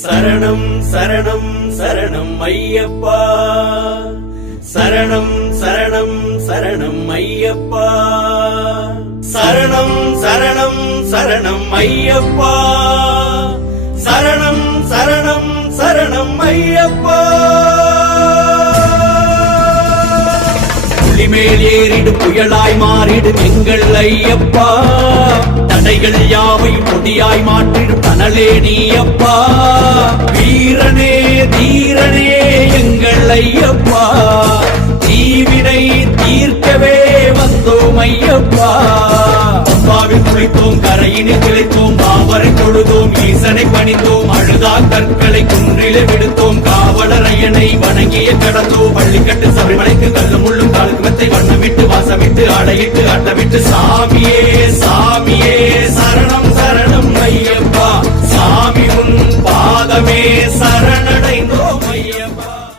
சரணம் சரணம் சரணம் ஐயப்பா, சரணம் சரணம் சரணம் ஐயப்பா, சரணம் சரணம் சரணம் ஐயப்பா, சரணம் சரணம் சரணம் ஐயப்பா. புலிமேல் ஏறிடு புயலாய் மாறிடு எங்கள் ஐயப்பா, தடைகள் யாவையும் பொடியாய் மாற்றிடும் தனலே நீயப்பா. வீரனே தீரனே எங்கள் ஐயப்பா, தீவினை தீர்க்கவே வந்தோம் ஐயப்பா. அப்பாவில் குளித்தோம், கரையினில் கிளைத்தோம், பாவரை தொழுதோம், ஈசனை பணித்தோம், அழுதா கற்களை குன்றிலே விடுத்தோம், காவலரையனை வணங்கிய கடந்தோம். பள்ளிக்கட்டு சபரிமலைக்கு கல்லும் முள்ளும் காலுக்கு மெத்தை வண்ணமிட்டு வாசமிட்டு அடையிட்டு அட்டமிட்டு சாமியே சாமியே